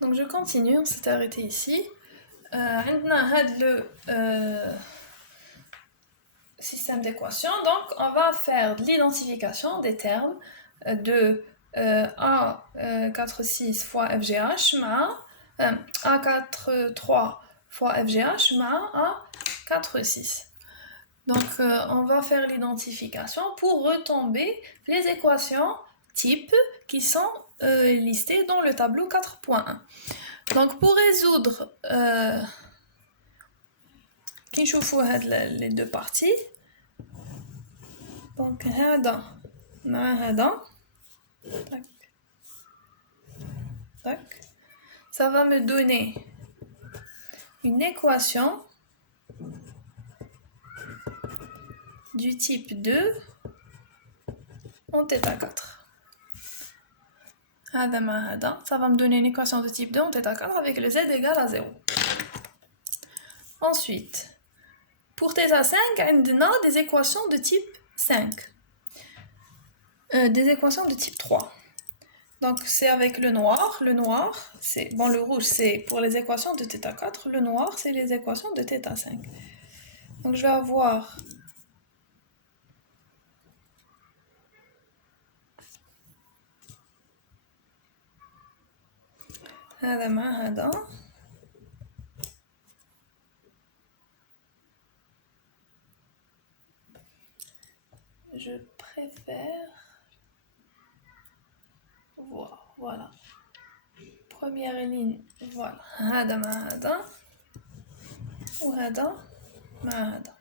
Donc je continue, on s'est arrêté ici. On a le système d'équations. Donc on va faire de l'identification des termes de A46 fois FGH A43 fois FGH A46. Donc on va faire l'identification pour retomber les équations type qui sont listées dans le tableau 4.1. Donc pour résoudre كي نشوفوا les deux parties, donc هذا مع هذا tac, tac, ça va me donner une équation du type 2 en θ4. هذا مع هذا, ça va me donner une équation de type 2 en θ4 avec le z égale à 0. Ensuite, pour θ5, on a des équations de type 5. Des équations de type 3. Donc c'est avec le noir. Le noir, c'est bon, le rouge c'est pour les équations de θ4, le noir c'est les équations de θ5. Donc je vais avoir هذا مع هذا. Je préfère voir, voilà. Première ligne, voilà. هذا مع هذا وهذا مع هذا.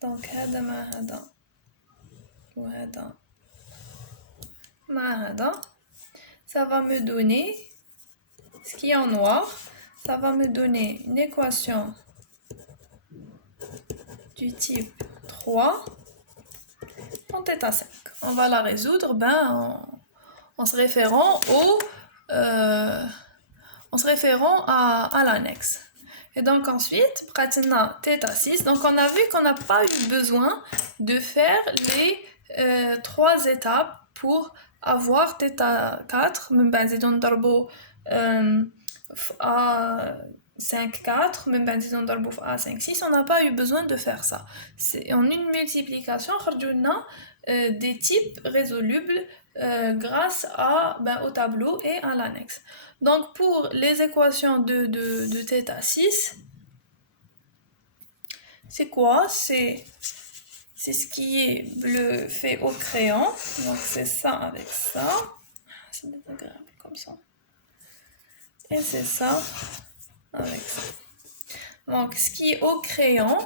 Donc هذا مع هذا وهذا مع هذا. Ça va me donner, ce qui est en noir, ça va me donner une équation du type 3 en θ5. On va la résoudre en se référant à l'annexe. Et donc ensuite, pratina θ6. Donc on a vu qu'on n'a pas eu besoin de faire les 3 étapes pour avoir θ4. من بعد نزيدو نضربو à 5,4, même pas disons dans le bouffe à 5,6, on n'a pas eu besoin de faire ça. C'est en une multiplication, on a des types résolubles grâce au tableau et à l'annexe. Donc pour les équations de θ6, c'est quoi? C'est ce qui est bleu fait au crayon. Donc c'est ça avec ça. C'est désagréable comme ça. Et c'est ça avec ça. Donc, ce qui est au crayon,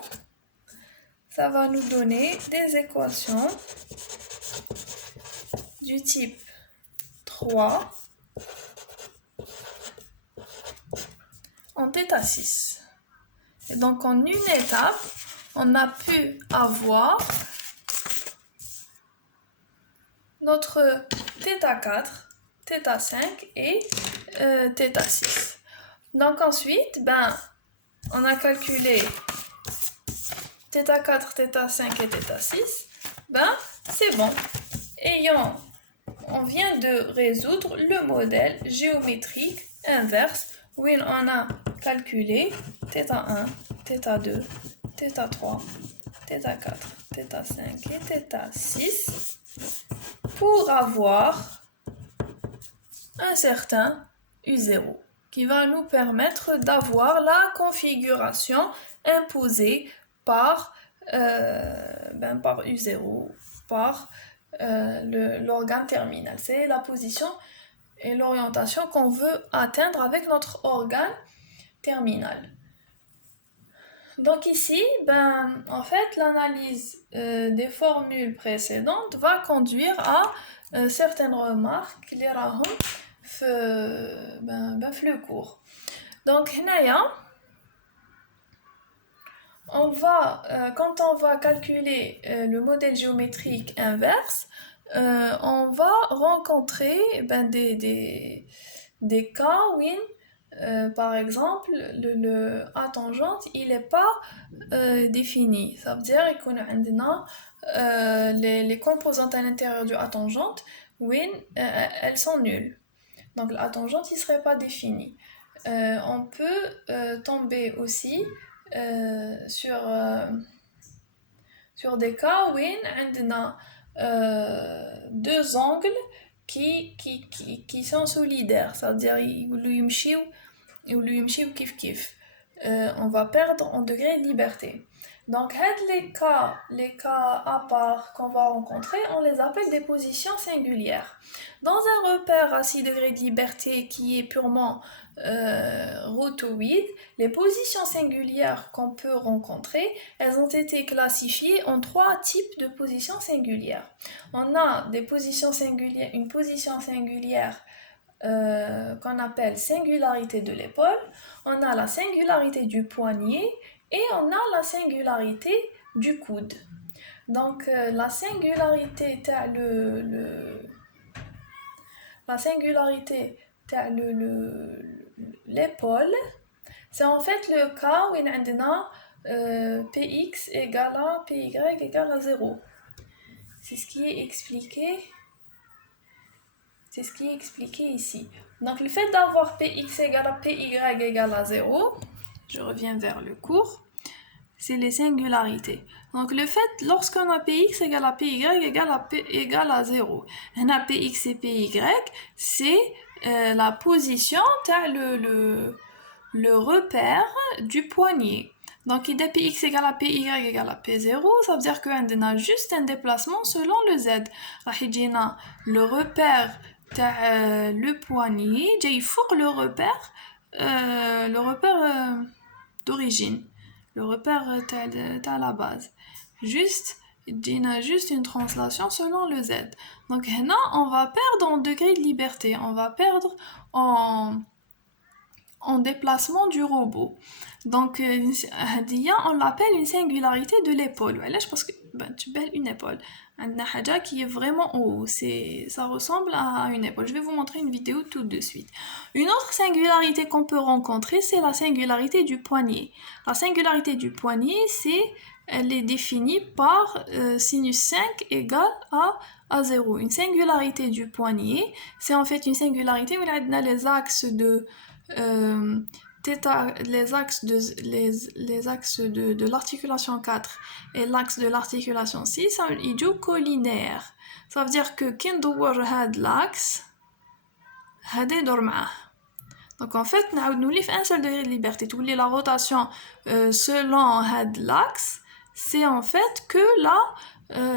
ça va nous donner des équations du type 3 en θ6. Et donc, en une étape, on a pu avoir notre θ4, θ5 et θ6. Donc ensuite, on a calculé θ4, θ5 et θ6. C'est bon. On vient de résoudre le modèle géométrique inverse où on a calculé θ1, θ2, θ3, θ4, θ5 et θ6 pour avoir un certain U0 qui va nous permettre d'avoir la configuration imposée par U0, par l'organe terminal. C'est la position et l'orientation qu'on veut atteindre avec notre organe terminal. Donc ici, en fait, l'analyse des formules précédentes va conduire à certaines remarques qui le cours. Donc quand on va calculer le modèle géométrique inverse, on va rencontrer des cas où par exemple le A tangente il n'est pas défini. Ça veut dire qu'on a les composantes à l'intérieur du A tangente elles sont nulles. Donc la tangente ne serait pas définie. On peut tomber aussi sur des cas où on a deux angles qui sont solidaires, c'est-à-dire on va perdre en degré de liberté. Donc, les cas à part qu'on va rencontrer, on les appelle des positions singulières. Dans un repère à 6 degrés de liberté qui est purement rotoïde, les positions singulières qu'on peut rencontrer, elles ont été classifiées en 3 types de positions singulières. On a des positions singulières, une position singulière qu'on appelle singularité de l'épaule, on a la singularité du poignet et on a la singularité du coude. Donc la singularité la singularité l'épaule, c'est en fait le cas où on a px égale à py égale à 0. C'est ce qui est expliqué. C'est ce qui est expliqué ici. Donc le fait d'avoir px égale à py égale à 0, je reviens vers le cours, c'est les singularités. Donc le fait, lorsqu'on a px égale à py égale à 0, on a px et py, c'est la position, le repère du poignet. Donc, il dit px égale à py égale à p0, ça veut dire qu'on a juste un déplacement selon le z. Le repère le poignet, j'ai fouq le repère d'origine, le repère à la base. Juste une translation selon le z. Donc, là, on va perdre en degré de liberté, on va perdre en déplacement du robot. Donc, on l'appelle une singularité de l'épaule. Parce que tu belles une épaule. Un haja qui est vraiment haut. Ça ressemble à une épaule. Je vais vous montrer une vidéo tout de suite. Une autre singularité qu'on peut rencontrer, c'est la singularité du poignet. La singularité du poignet, elle est définie par sinus 5 égale à 0. Une singularité du poignet, c'est en fait une singularité où on a les axes de les axes de l'articulation 4 et l'axe de l'articulation 6 ils sont collinaires. Ça veut dire que quand on had l'axe, هذا يدور معاه. Donc en fait, nous livre un seul degré de liberté. Tous la rotation selon l'axe, c'est en fait que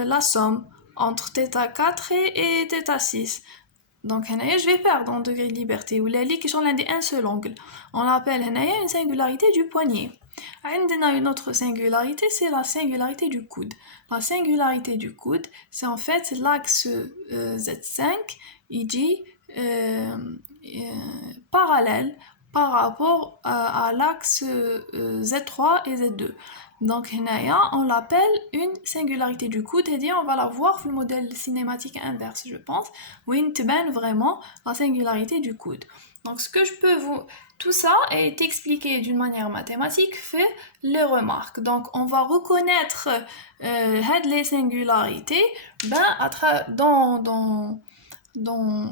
la somme entre θ4 et θ6. Donc, je vais perdre en degré de liberté. Ou les qui sont l'un des un seul angle. On l'appelle une singularité du poignet. On a une autre singularité, c'est la singularité du coude. La singularité du coude, c'est en fait l'axe Z5, il dit parallèle par rapport à l'axe Z3 et Z2. Donc, on l'appelle une singularité du coude, et on va la voir dans le modèle cinématique inverse, je pense, où il te vraiment la singularité du coude. Donc, tout ça est expliqué d'une manière mathématique, fait les remarques. Donc, on va reconnaître les singularités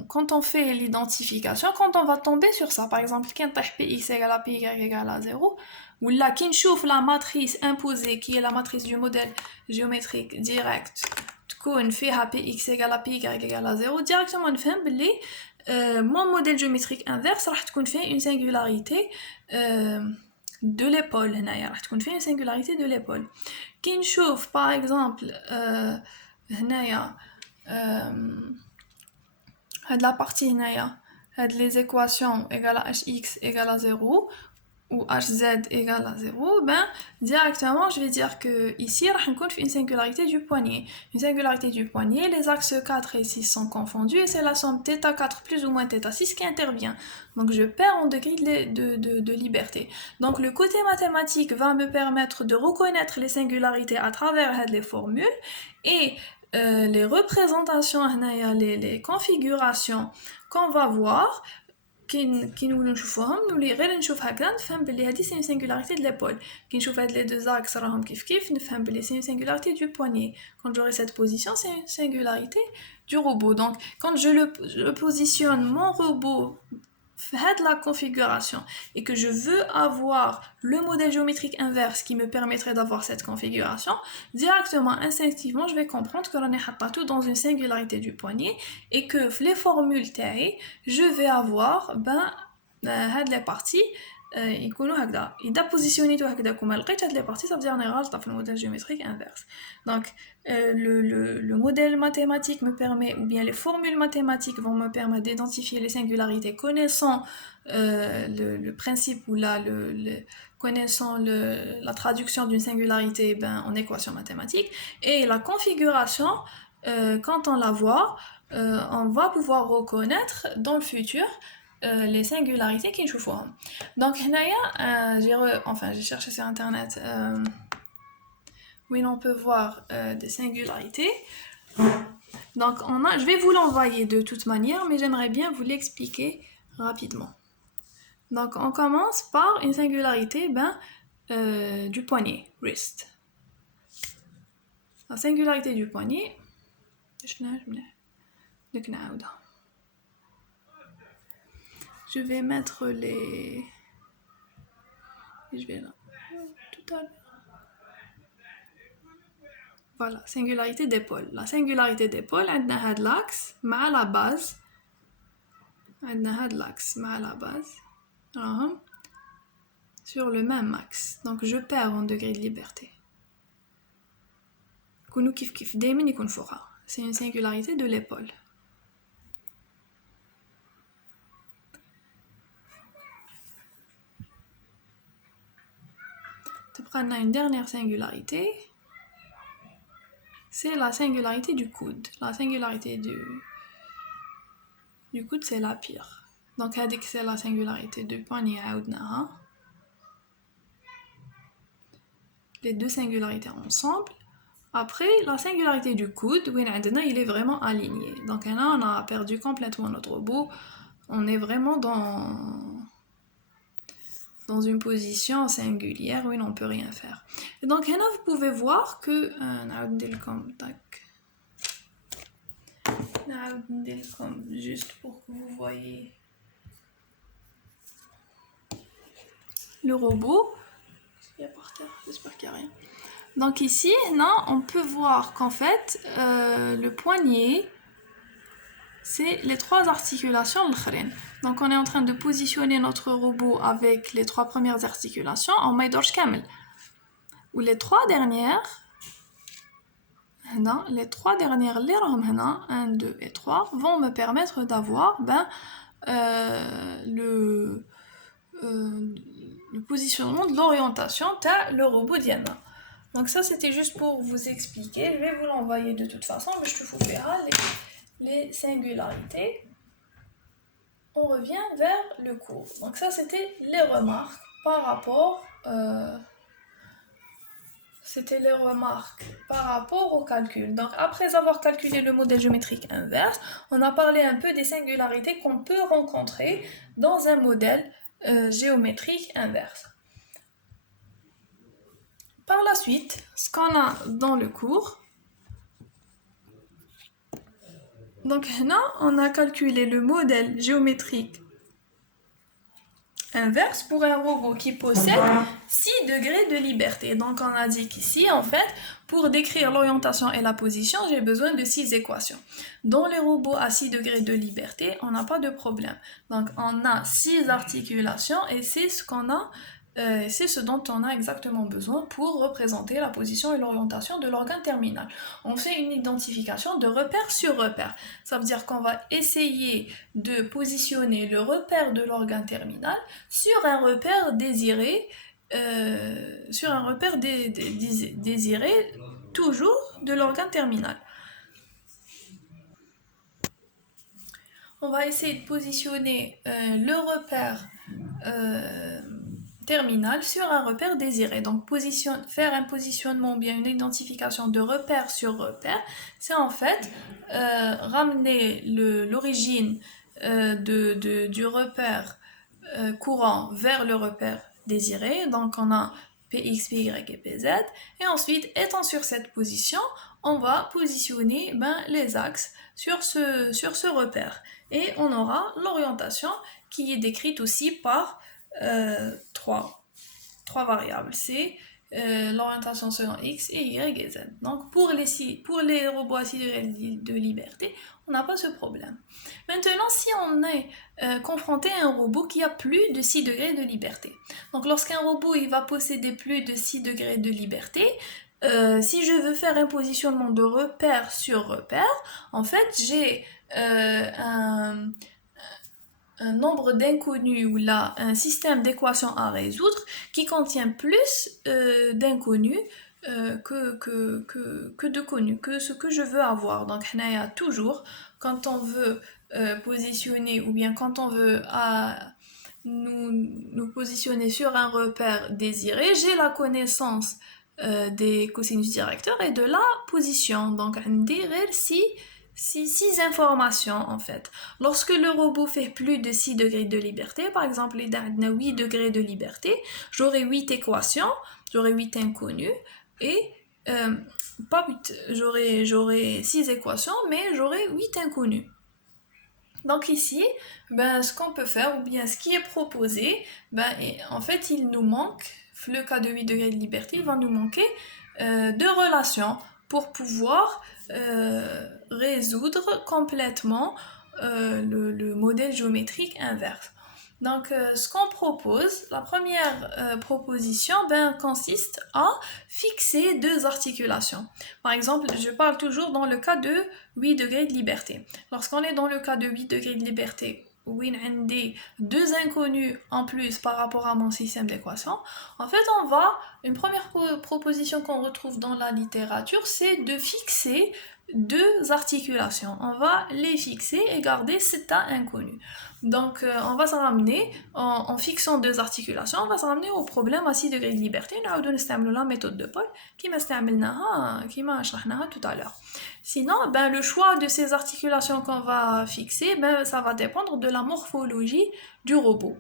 quand on fait l'identification, quand on va tomber sur ça. Par exemple, quand px égale à py égale à 0, ou là, quand je trouve la matrice imposée, qui est la matrice du modèle géométrique direct, تكون فيها px égale à py égale à 0, directement نفهم بلي mon modèle géométrique inverse راح تكون فيه une singularité de l'épaule. هنايا راح تكون فيه une singularité de l'épaule. كي نشوف par exemple هنايا la partie les équations égale à hx égale à 0 ou hz égale à 0, directement je vais dire que ici on a une singularité du poignet. Une singularité du poignet, les axes 4 et 6 sont confondus et c'est la somme θ4 plus ou moins θ6 qui intervient. Donc je perds en degré de liberté. Donc le côté mathématique va me permettre de reconnaître les singularités à travers les formules et les représentations, les configurations qu'on va voir كي نولو نشوفوهم نولي غير نشوف هكذا نفهم بلي هادي سي سينغولاريتي د ليبول كي نشوف هاد لي دو زاكس راهم كيف نفهم بلي سي سينغولاريتي دو poignet quand j'aurai cette position c'est une singularité du robot donc quand je positionne mon robot de la configuration et que je veux avoir le modèle géométrique inverse qui me permettrait d'avoir cette configuration, directement, instinctivement, je vais comprendre que l'on est tout dans une singularité du poignet et que les formules TAE, je vais avoir les parties يكونوا هكذا إذا بوزيسيونيتو هكذا كما لقيت هاد لي بارتي صافي أنا غالطة في الموديل جيومتريك inverse. Donc le modèle mathématique me permet, ou bien les formules mathématiques vont me permettre d'identifier les singularités connaissant le principe ou connaissant la traduction d'une singularité en équation mathématique et la configuration quand on la voit on va pouvoir reconnaître dans le futur les singularités qui nous font. Donc j'ai cherché sur internet où on peut voir des singularités. Donc je vais vous l'envoyer de toute manière, mais j'aimerais bien vous l'expliquer rapidement. Donc on commence par une singularité du poignet, wrist. La singularité du poignet. Je vais mettre les... Je vais là. Tout à l'heure. Voilà, singularité d'épaule. La singularité d'épaule, on a l'axe, à la base. On a l'axe, à la base. Sur le même axe. Donc je perds en degré de liberté. C'est une singularité de l'épaule. On a une dernière singularité, c'est la singularité du coude. La singularité du coude, c'est la pire. Donc, c'est la singularité du poignet. Les deux singularités ensemble. Après, la singularité du coude, il est vraiment aligné. Donc, là, on a perdu complètement notre robot. On est vraiment dans une position singulière où on ne peut rien faire. Et donc là, vous pouvez voir que juste pour que vous voyez le robot. Il y a par terre, j'espère qu'il n'y a rien. Donc ici, on peut voir qu'en fait, le poignet, c'est les trois articulations. Donc on est en train de positionner notre robot avec les trois premières articulations en maïdorj kamel. Ou les trois dernières, les 1, 2 et 3, vont me permettre d'avoir le positionnement de l'orientation le robot Diana. Donc ça c'était juste pour vous expliquer. Je vais vous l'envoyer de toute façon, mais je te vous verrai les singularités. On revient vers le cours. Donc ça, c'était les remarques par rapport... c'était les remarques par rapport au calcul. Donc après avoir calculé le modèle géométrique inverse, on a parlé un peu des singularités qu'on peut rencontrer dans un modèle géométrique inverse. Par la suite, ce qu'on a dans le cours... Donc là, on a calculé le modèle géométrique inverse pour un robot qui possède 6 degrés de liberté. Donc on a dit qu'ici, en fait, pour décrire l'orientation et la position, j'ai besoin de 6 équations. Dans les robots à 6 degrés de liberté, on n'a pas de problème. Donc on a 6 articulations et c'est ce dont on a exactement besoin pour représenter la position et l'orientation de l'organe terminal. On fait une identification de repère sur repère. Ça veut dire qu'on va essayer de positionner le repère de l'organe terminal sur un repère désiré, désiré toujours de l'organe terminal. On va essayer de positionner le repère terminal sur un repère désiré. Donc faire un positionnement ou bien une identification de repère sur repère, c'est en fait ramener l'origine du repère courant vers le repère désiré. Donc on a Px, Py et Pz. Et ensuite, étant sur cette position, on va positionner les axes sur ce repère. Et on aura l'orientation qui est décrite aussi par trois variables. C'est l'orientation selon x et y et z. Donc pour les robots à 6 degrés de liberté, on n'a pas ce problème. Maintenant, si on est confronté à un robot qui a plus de 6 degrés de liberté, donc lorsqu'un robot il va posséder plus de 6 degrés de liberté, si je veux faire un positionnement de repère sur repère, en fait j'ai un nombre d'inconnus ou là un système d'équations à résoudre qui contient plus d'inconnus que de connus, que ce que je veux avoir. Donc, il y a toujours, quand on veut positionner ou bien quand on veut nous positionner sur un repère désiré, j'ai la connaissance des cosinus directeurs et de la position. Donc, on dirait si 6 informations en fait. Lorsque le robot fait plus de 6 degrés de liberté, par exemple, il a 8 degrés de liberté, j'aurai 8 équations, j'aurai 8 inconnus, et pas 8, j'aurai 6 équations, mais j'aurai 8 inconnus. Donc ici, ce qu'on peut faire, ou bien ce qui est proposé, en fait, il nous manque, le cas de 8 degrés de liberté, il va nous manquer deux relations pour pouvoir résoudre complètement le modèle géométrique inverse. Donc, ce qu'on propose, la première proposition consiste à fixer deux articulations. Par exemple, je parle toujours dans le cas de 8 degrés de liberté. Lorsqu'on est dans le cas de 8 degrés de liberté, où il y a deux inconnus en plus par rapport à mon système d'équations, en fait, une première proposition qu'on retrouve dans la littérature, c'est de fixer deux articulations. On va les fixer et garder cet A inconnu. Donc, on va s'en ramener, en fixant deux articulations, on va s'en ramener au problème à 6 degrés de liberté. On va utiliser la méthode de Paul, qui m'a tout à l'heure. Sinon, le choix de ces articulations qu'on va fixer, ça va dépendre de la morphologie du robot.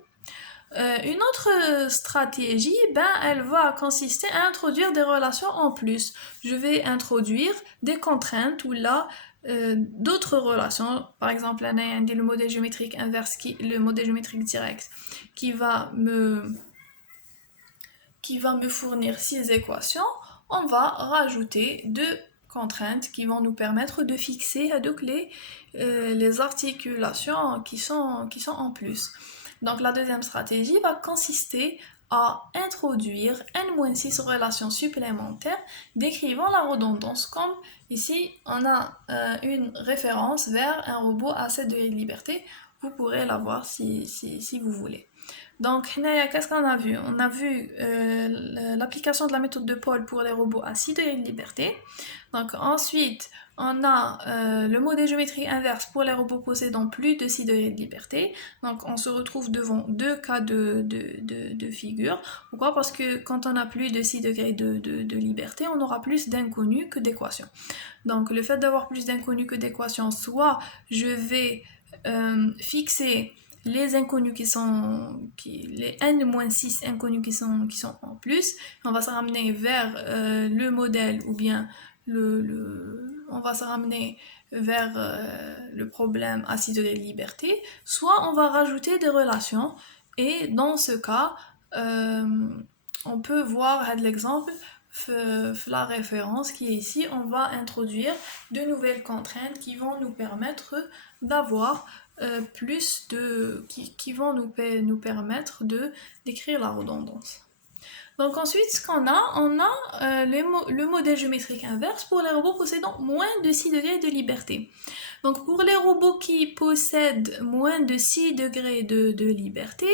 Une autre stratégie, elle va consister à introduire des relations en plus. Je vais introduire des contraintes ou là d'autres relations. Par exemple, là, il y a le modèle géométrique inverse, le modèle géométrique direct, qui va me fournir 6 équations. On va rajouter deux contraintes qui vont nous permettre de fixer donc les articulations qui sont en plus. Donc la deuxième stratégie va consister à introduire n-6 relations supplémentaires décrivant la redondance, comme ici on a une référence vers un robot à 7 degrés de liberté. Vous pourrez la voir si vous voulez. Donc, qu'est-ce qu'on a vu? On a vu l'application de la méthode de Paul pour les robots à 6 degrés de liberté. Donc, ensuite, on a le modèle géométrique inverse pour les robots possédant plus de 6 degrés de liberté. Donc, on se retrouve devant deux cas de figure. Pourquoi? Parce que quand on a plus de 6 degrés de liberté, on aura plus d'inconnus que d'équations. Donc, le fait d'avoir plus d'inconnus que d'équations, soit je vais fixer les inconnus les n-6 inconnus qui sont en plus, on va se ramener vers le modèle ou bien on va se ramener vers le problème à 6 degrés de liberté, soit on va rajouter des relations et dans ce cas, on peut voir l'exemple la référence qui est ici, on va introduire de nouvelles contraintes qui vont nous permettre d'avoir qui vont nous permettre de décrire la redondance. Donc ensuite, ce qu'on a, on a le modèle géométrique inverse pour les robots possédant moins de 6 degrés de liberté. Donc pour les robots qui possèdent moins de 6 degrés de liberté,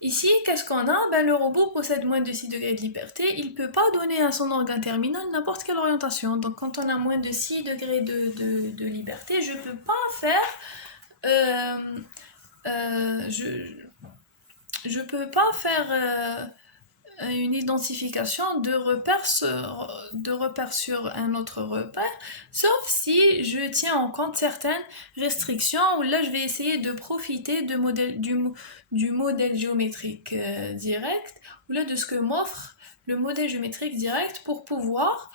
ici, qu'est-ce qu'on a? Le robot possède moins de 6 degrés de liberté, il ne peut pas donner à son organe terminal n'importe quelle orientation. Donc quand on a moins de 6 degrés de liberté, je ne peux pas faire je peux pas faire une identification de repère sur un autre repère, sauf si je tiens en compte certaines restrictions, où là je vais essayer de profiter du modèle géométrique direct, ou là de ce que m'offre le modèle géométrique direct pour pouvoir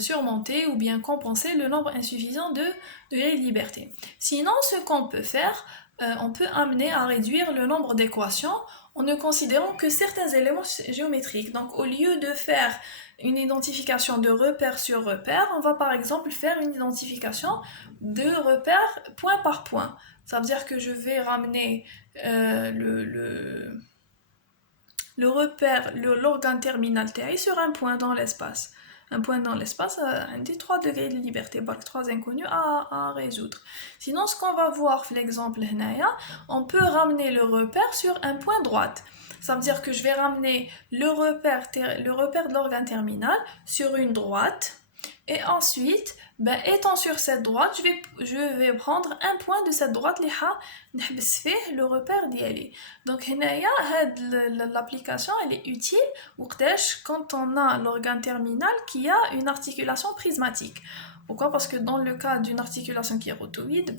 surmonter ou bien compenser le nombre insuffisant de degrés de liberté. Sinon, ce qu'on peut faire, on peut amener à réduire le nombre d'équations en ne considérant que certains éléments géométriques. Donc, au lieu de faire une identification de repère sur repère, on va par exemple faire une identification de repère point par point. Ça veut dire que je vais ramener l'organe terminal TI sur un point dans l'espace. Un point dans l'espace a des 3 degrés de liberté, donc 3 inconnus à résoudre. Sinon, ce qu'on va voir, l'exemple, on peut ramener le repère sur un point droite. Ça veut dire que je vais ramener le repère de l'organe terminal sur une droite. Et ensuite, étant sur cette droite, je vais prendre un point de cette droite اللي نحبس فيه le repère ديالي. Donc هنايا l'application elle est utile quand on a l'organe terminal qui a une articulation prismatique. Pourquoi? Parce que dans le cas d'une articulation qui est rotoïde,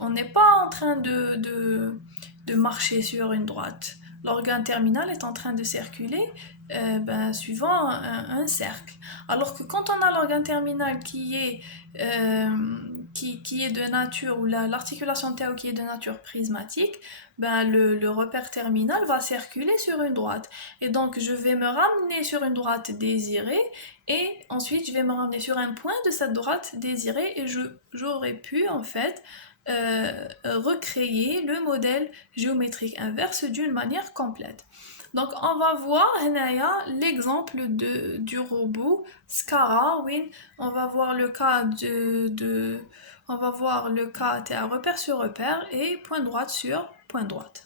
on n'est pas en train de marcher sur une droite. L'organe terminal est en train de circuler suivant un cercle. Alors que quand on a l'organe terminal qui est de nature, ou l'articulation Tau qui est de nature prismatique, le repère terminal va circuler sur une droite. Et donc je vais me ramener sur une droite désirée, et ensuite je vais me ramener sur un point de cette droite désirée, et j'aurais pu en fait recréer le modèle géométrique inverse d'une manière complète. Donc on va voir l'exemple du robot Scara. Oui, on va voir le cas on va voir le cas à repère sur repère et point droite sur point droite.